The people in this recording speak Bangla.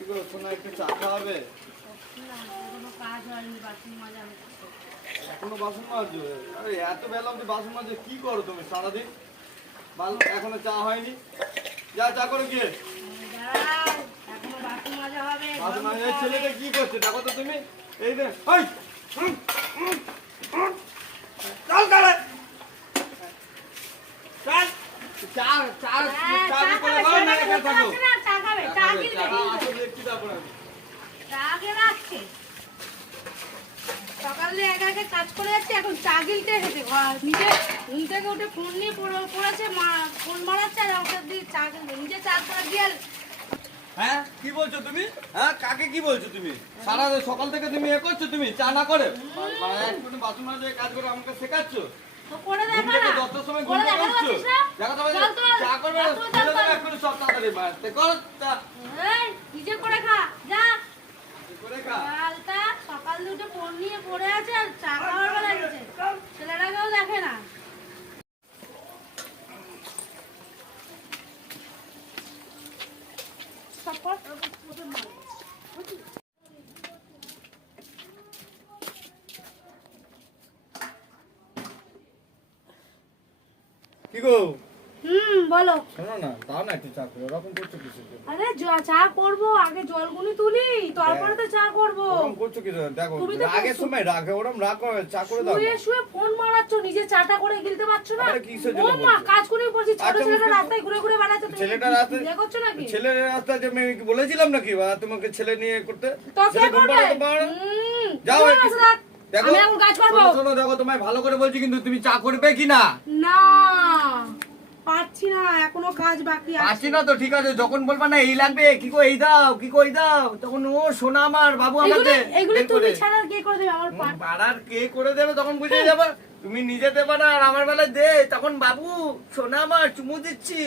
কি গো সোনা একটু চা খাওয়াবে? না, এখনো কাজ হয়নি, বাসন মাজা হচ্ছে। এখনো বাসন মাজছো? আরে এত বেলা অব্দি বাসন মাজছো, কি করো তুমি সারাদিন? এখনো চা হয়নি? যা চা করে গিয়ে। দাঁড়াও, এখনো বাসন মাজা হবে, ঘর বাসন মাজা মুছতে হবে। ছেলেটা কি করছে দেখো তো তুমি। এই যে হাই চল কালে চল চা চা হ্যাঁ, চা চা করে খাবে, দাও না ছেলেটা একা বসে থাকো। আছে না, চা খাবে, চা গিলবে, চা গিলবে। আসলে কি তারপর চা আগে রাখছে। সকাল দিয়ে একা একা কাজ করে যাচ্ছে, এখন চা গিলতে এসেছে। নিজে ঘুম থেকে উঠে ফোন নিয়ে পড়েছে, মা ফোন মারাচ্ছে আর আমাকে দিয়ে চা গিলবে। নিজে চা করে দিয়ে হ্যাঁ কি বলছো তুমি? হ্যাঁ কাকে কি বলছো তুমি? সারা সকাল থেকে তুমি এ করছো, তুমি চা না করে একটু বাসন মাজা কাজ করে আমাকে শেখাচ্ছ? তো করে ঘুম দেখা থেকে না, যত সময় ঘুম করে থেকে দেখাতে উঠছো, পারছিস না? দেখো তোমার চল তো, চা করবে চল তো, চল ছেলে তো। দেবে একটু সব তাড়াতাড়ি মারতে কর চা এই, নিজে করে খা, যা। করে খা। কালটা সকাল দিয়ে উঠে ফোন নিয়ে পড়ে আছে আর চা খাওয়ার বেলা গেছে। ছেলেটাকেও দেখে না। তারপর কি গো বলো। শোনো না, দাও না একটু চা করে, ওরকম করছো কিসের জন্য? আরে চা করবো, আগে জলগুনি তুলি, তারপরে তো চা করবো। ওরকম করছো কি দেখো, তুমি তো আগের সময় রাখে ওরকম রাখো, চা করে দাও শুয়ে না। শুয়ে ফোন মারাচ্ছ, নিজে চাটা করে গিলতে পারছো না। আরে কিসের জন্য ও মা, বলছো? কাজ করে পড়ছি, ছোট আচ্ছা, ছেলেটা বুঝতে- রাস্তায় ঘুরে ঘুরে বেড়াচ্ছে, তুমি ছেলেটা রাস্তায়- বিয়ে করছো নাকি? ছেলের রাস্তায় যে আমি কি বলেছিলাম নাকি তোমাকে ছেলে নিয়ে করতে? তো কে ছেলে ঘুম করবে? পাড়াতে পারো না? যাও তুমি একটু। বসে থাক। দেখো আমি এখন কাজ করবো। শোনো, শোনো দেখো তোমায় ভালো করে বলছি কিন্তু তুমি চা করবে কি না? না, পারছি না, এখনো কাজ বাকি আছে। পারছি না তো ঠিক আছে, যখন বলবা না এই লাগবে কি কো এই দাও কি কো এই দাও, তখন ও সোনা আমার বাবু আমাকে এগুলো বের তুমি করে। ছাড়া আর কে করে দেবে? আমার পার পাড়ার কে করে দেবে তখন বুঝে যাবে। তুমি নিজে দেবে না আর আমার বেলায় দে, তখন বাবু সোনা আমার চুমু দিচ্ছি।